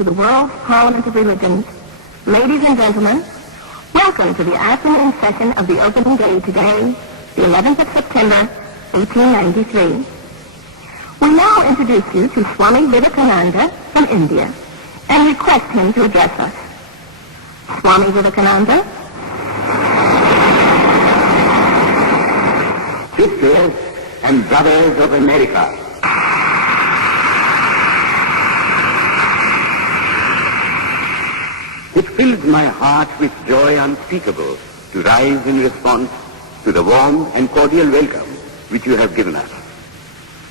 to the World Parliament of Religions. Ladies and gentlemen, welcome to the afternoon session of the opening day today, the 11th of September, 1893. We now introduce you to Swami Vivekananda from India and request him to address us. Swami Vivekananda. Sisters and brothers of America, it fills my heart with joy unspeakable to rise in response to the warm and cordial welcome which you have given us.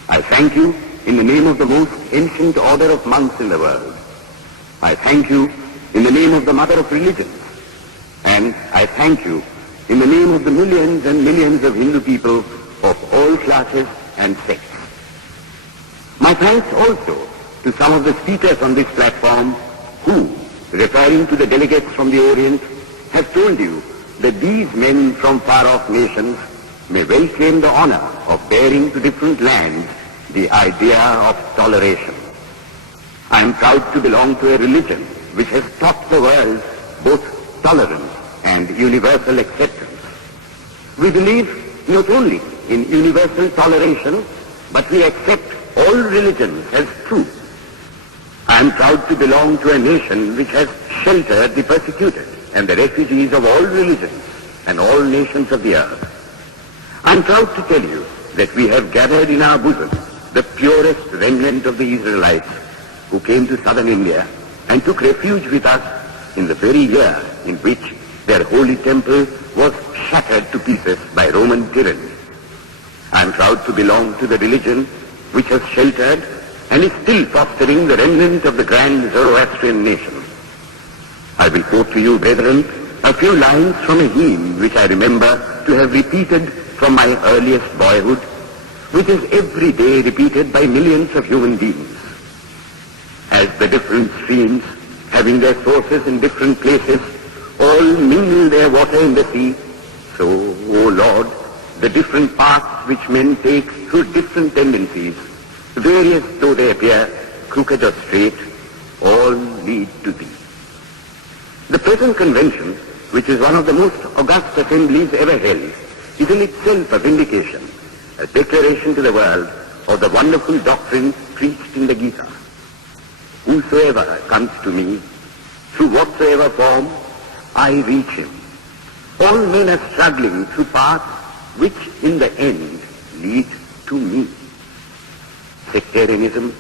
I thank you in the name of the most ancient order of monks in the world. I thank you in the name of the mother of religions. And I thank you in the name of the millions and millions of Hindu people of all classes and sects. My thanks also to some of the speakers on this platform who, referring to the delegates from the Orient, have told you that these men from far-off nations may well claim the honor of bearing to different lands the idea of toleration. I am proud to belong to a religion which has taught the world both tolerance and universal acceptance. We believe not only in universal toleration, but we accept all religions as true. I am proud to belong to a nation which has sheltered the persecuted and the refugees of all religions and all nations of the earth. I am proud to tell you that we have gathered in our bosom the purest remnant of the Israelites who came to southern India and took refuge with us in the very year in which their holy temple was shattered to pieces by Roman tyranny. I am proud to belong to the religion which has sheltered and is still fostering the remnant of the grand Zoroastrian nation. I will quote to you, brethren, a few lines from a hymn which I remember to have repeated from my earliest boyhood, which is every day repeated by millions of human beings. As the different streams, having their sources in different places, all mingle their water in the sea, so, O Lord, the different paths which men take through different tendencies, various though they appear, crooked or straight, all lead to thee. The present convention, which is one of the most august assemblies ever held, is in itself a vindication, a declaration to the world of the wonderful doctrine preached in the Gita. Whosoever comes to me, through whatsoever form, I reach him. All men are struggling through paths which in the end lead to me. Sectarianism,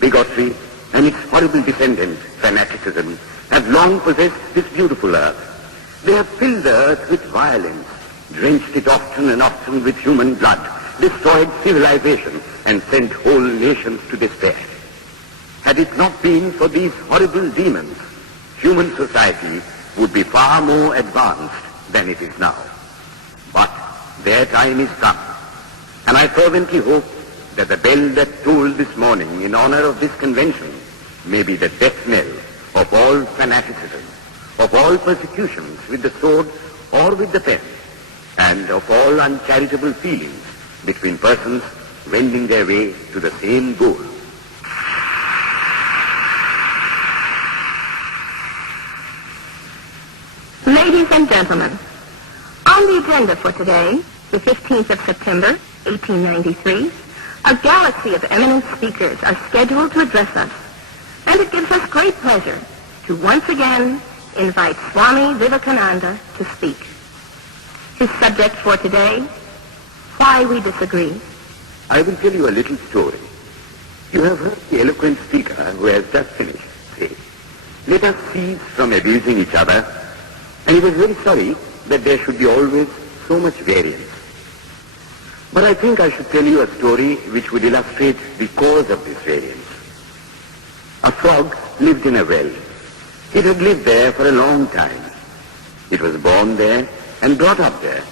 bigotry, and its horrible descendant, fanaticism, have long possessed this beautiful earth. They have filled the earth with violence, drenched it often and often with human blood, destroyed civilization, and sent whole nations to despair. Had it not been for these horrible demons, human society would be far more advanced than it is now. But their time is come, and I fervently hope that the bell that tolled this morning in honor of this convention may be the death knell of all fanaticism, of all persecutions with the sword or with the pen, and of all uncharitable feelings between persons wending their way to the same goal. Ladies and gentlemen, on the agenda for today, the 15th of September, 1893, a galaxy of eminent speakers are scheduled to address us, and it gives us great pleasure to once again invite Swami Vivekananda to speak. His subject for today, Why We Disagree. I will tell you a little story. You have heard the eloquent speaker who has just finished say, let us cease from abusing each other, and he was very sorry that there should be always so much variance. But I think I should tell you a story which would illustrate the cause of this variance. A frog lived in a well. It had lived there for a long time. It was born there and brought up there,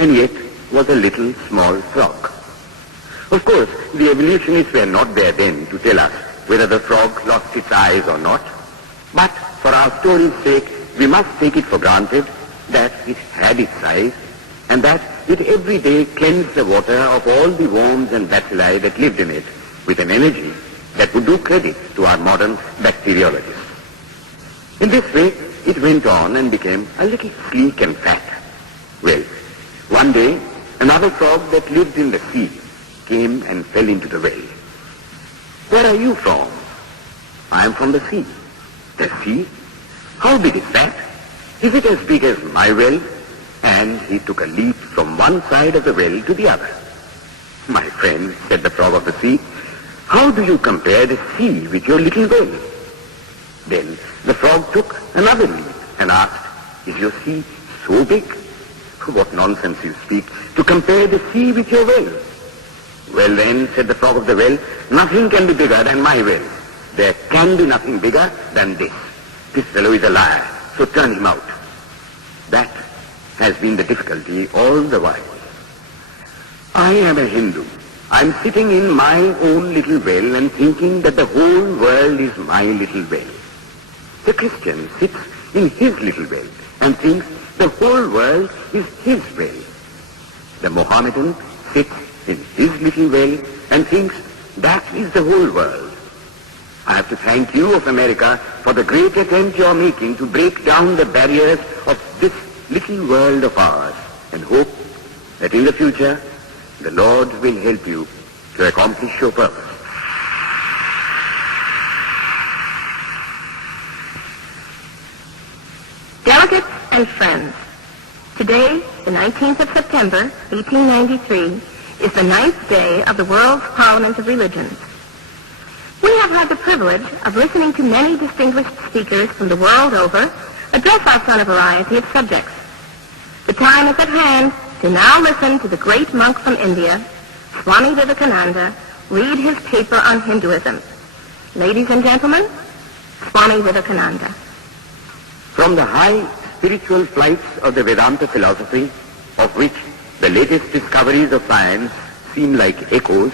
and yet was a little small frog. Of course, the evolutionists were not there then to tell us whether the frog lost its eyes or not, but for our story's sake, we must take it for granted that it had its eyes, and that it every day cleansed the water of all the worms and bacilli that lived in it with an energy that would do credit to our modern bacteriologists. In this way, it went on and became a little sleek and fat. Well, one day, another frog that lived in the sea came and fell into the well. Where are you from? I am from the sea. The sea? How big is that? Is it as big as my well? And he took a leap from one side of the well to the other. My friend, said the frog of the sea, how do you compare the sea with your little well? Then the frog took another leap and asked, is your sea so big? What nonsense you speak, to compare the sea with your well. Well then, said the frog of the well, nothing can be bigger than my well. There can be nothing bigger than this. This fellow is a liar, so turn him out. That has been the difficulty all the while. I am a Hindu. I am sitting in my own little well and thinking that the whole world is my little well. The Christian sits in his little well and thinks the whole world is his well. The Mohammedan sits in his little well and thinks that is the whole world. I have to thank you of America for the great attempt you are making to break down the barriers of this little world of ours, and hope that in the future the Lord will help you to accomplish your purpose. Delegates and friends, today, the 19th of September, 1893, is the 9th day of the World's Parliament of Religions. We have had the privilege of listening to many distinguished speakers from the world over address us on a variety of subjects. The time is at hand to now listen to the great monk from India, Swami Vivekananda, read his paper on Hinduism. Ladies and gentlemen, Swami Vivekananda. From the high spiritual flights of the Vedanta philosophy, of which the latest discoveries of science seem like echoes,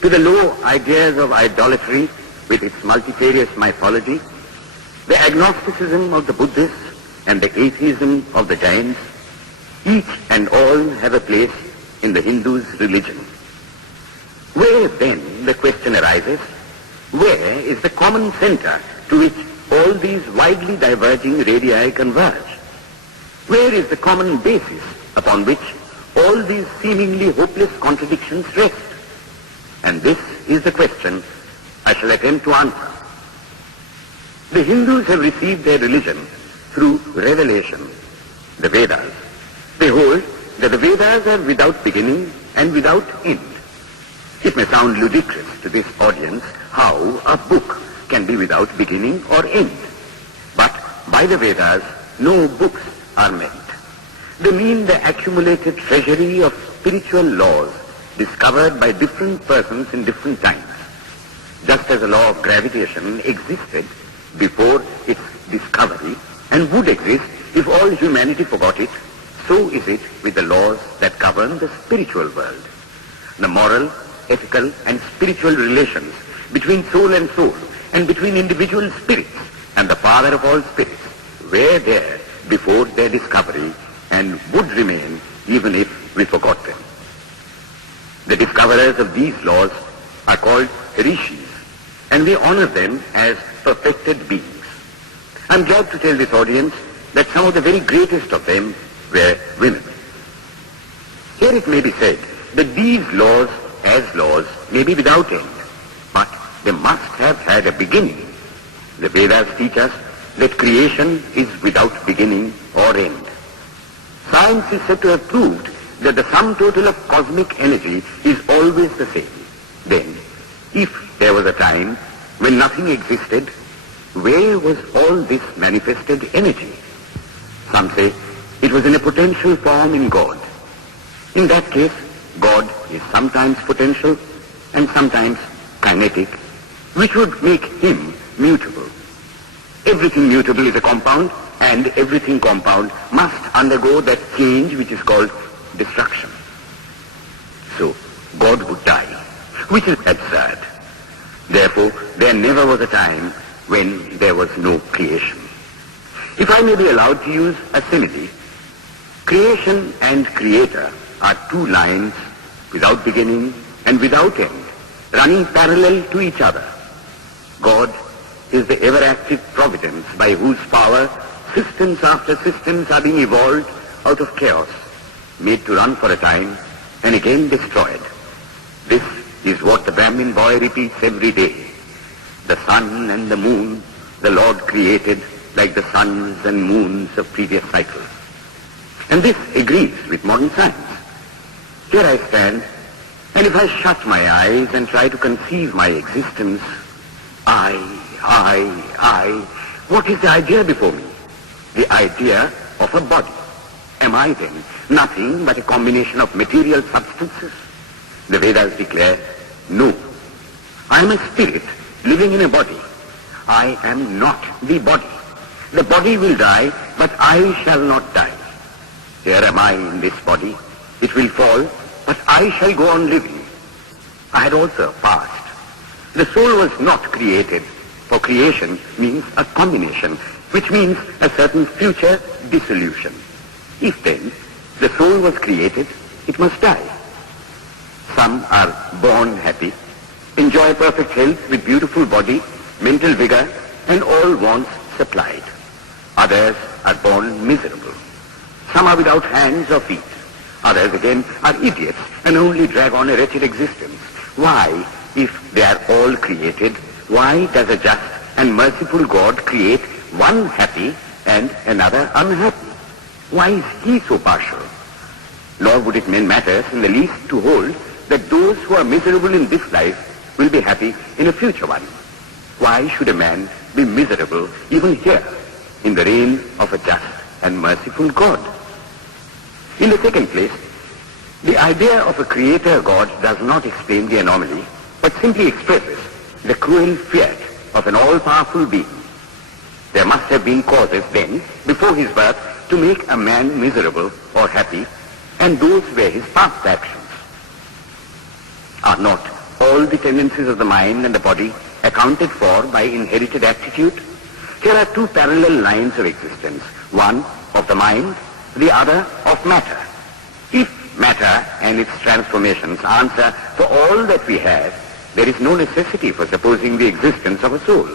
to the low ideas of idolatry with its multifarious mythology, the agnosticism of the Buddhists and the atheism of the Jains, each and all have a place in the Hindu's religion. Where then, the question arises, where is the common center to which all these widely diverging radii converge? Where is the common basis upon which all these seemingly hopeless contradictions rest? And this is the question I shall attempt to answer. The Hindus have received their religion through revelation, the Vedas. They hold that the Vedas are without beginning and without end. It may sound ludicrous to this audience how a book can be without beginning or end. But by the Vedas, no books are meant. They mean the accumulated treasury of spiritual laws discovered by different persons in different times. Just as the law of gravitation existed before its discovery and would exist if all humanity forgot it, so is it with the laws that govern the spiritual world. The moral, ethical, and spiritual relations between soul and soul and between individual spirits and the Father of all spirits were there before their discovery and would remain even if we forgot them. The discoverers of these laws are called rishis, and we honor them as perfected beings. I'm glad to tell this audience that some of the very greatest of them were women. Here it may be said that these laws, as laws, may be without end, but they must have had a beginning. The Vedas teach us that creation is without beginning or end. Science is said to have proved that the sum total of cosmic energy is always the same. Then, if there was a time when nothing existed, where was all this manifested energy? Some say it was in a potential form in God. In that case, God is sometimes potential and sometimes kinetic, which would make him mutable. Everything mutable is a compound, and everything compound must undergo that change which is called destruction. So, God would die, which is absurd. Therefore, there never was a time when there was no creation. If I may be allowed to use a simile, creation and creator are two lines without beginning and without end, running parallel to each other. God is the ever-active providence by whose power systems after systems are being evolved out of chaos, made to run for a time, and again destroyed. This is what the Brahmin boy repeats every day. The sun and the moon the Lord created like the suns and moons of previous cycles. And this agrees with modern science. Here I stand, and if I shut my eyes and try to conceive my existence, I, what is the idea before me? The idea of a body. Am I then nothing but a combination of material substances? The Vedas declare, no. I am a spirit living in a body. I am not the body. The body will die, but I shall not die. Here am I in this body. It will fall, but I shall go on living. I had also a past. The soul was not created, for creation means a combination, which means a certain future dissolution. If then the soul was created, it must die. Some are born happy, enjoy perfect health with beautiful body, mental vigor, and all wants supplied. Others are born miserable. Some are without hands or feet. Others again are idiots and only drag on a wretched existence. Why, if they are all created, why does a just and merciful God create one happy and another unhappy? Why is he so partial? Nor would it matter in the least to hold that those who are miserable in this life will be happy in a future one. Why should a man be miserable even here in the reign of a just and merciful God? In the second place, the idea of a creator God does not explain the anomaly, but simply expresses the cruel fiat of an all-powerful being. There must have been causes then, before his birth, to make a man miserable or happy, and those were his past actions. Are not all the tendencies of the mind and the body accounted for by inherited aptitude? Here are two parallel lines of existence, one of the mind, the other of matter. If matter and its transformations answer for all that we have, there is no necessity for supposing the existence of a soul.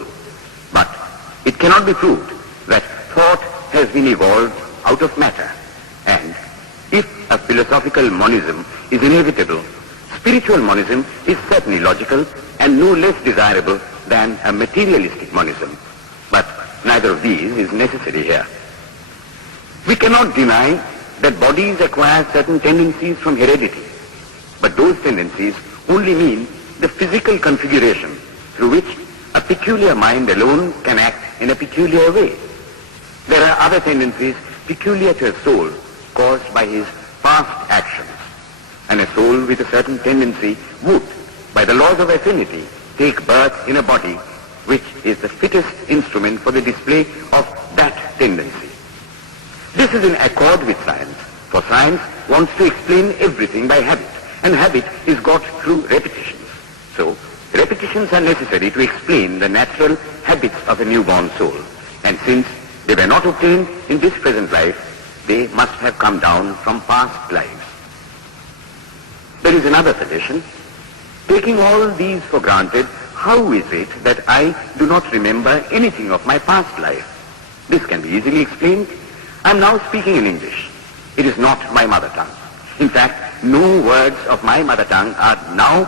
But it cannot be proved that thought has been evolved out of matter. And if a philosophical monism is inevitable, spiritual monism is certainly logical and no less desirable than a materialistic monism. But neither of these is necessary here. We cannot deny that bodies acquire certain tendencies from heredity, but those tendencies only mean the physical configuration through which a peculiar mind alone can act in a peculiar way. There are other tendencies peculiar to a soul caused by his past actions, and a soul with a certain tendency would, by the laws of affinity, take birth in a body which is the fittest instrument for the display of that tendency. This is in accord with science, for science wants to explain everything by habit, and habit is got through repetitions. So, repetitions are necessary to explain the natural habits of a newborn soul, and since they were not obtained in this present life, they must have come down from past lives. There is another suggestion. Taking all these for granted, how is it that I do not remember anything of my past life? This can be easily explained. I am now speaking in English. It is not my mother tongue. In fact, no words of my mother tongue are now